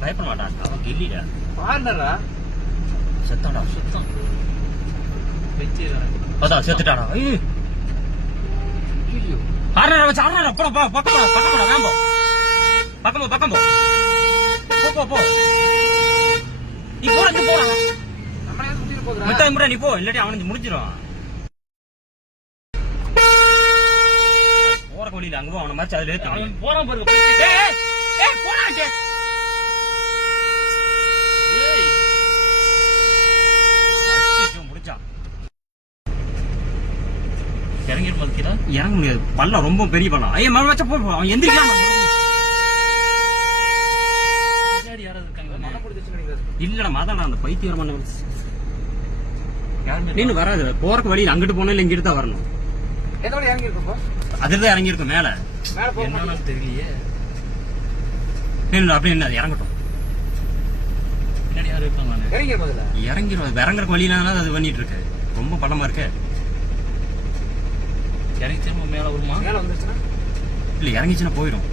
பயப்பட மாட்டான். அவன் கில்லிடா. பாருடா. செத்தாடா. சுத்தம். வெச்சிரா. அதான் செத்துட்டாடா. ஐயோ. ஐயோ. ஆறடா வச்சு ஆறடா. போ பக்கம் வேம்போ. பக்கம் போ. போ. நீ போடா நீ போடா. நம்ம ஏன் சுத்திட்டு போறா? மித்த நீ போ. இல்லாட்டி அவனுக்கு முடிஞ்சிரும். போற வழியில அங்க போ. அவன மாதிரி அதுல ஏத்து. அவன் போறான் பாருங்க. ஏய் போடாடே. ஏய். அடிச்சு முடிச்சான். இறங்கி வந்துடா. இறங்க முடியாது. பல்ல ரொம்ப பெரிய பல்லம். ஐய மழை வச்ச போ. அவன் எந்திரிக்கலாம். பின்னாடி யாராவது இருக்காங்க? மழை பிடிச்சிச்சு நினைக்கிறேன். இல்லடா மாதாடா அந்த பைத்தியம் பண்ண. யாருமே நீனு வராது. போறக்கு வழியில அங்கிட்டு போனா இல்ல இங்கிட்டு தான் வரணும். எந்த வழி இறங்கி இருக்கப்போ? அதுதான் இறங்கி இருக்கும் மேல. மேல போக என்னன்னு தெரியலையே. இல்ல அப்படி என்ன இறங்கட்டும். பின்னாடி யாரும் இருக்காங்க? இறங்கி முதல்ல. இறங்கிரும். இறங்குறக்கு வழியில அது பண்ணிட்டு இருக்கு. ரொம்ப பள்ளமா இருக்கு. இறங்கி திரும்ப மேல வருமா? மேல வந்துச்சுன்னா இல்ல இறங்கிச்சுன்னா போயிடும்.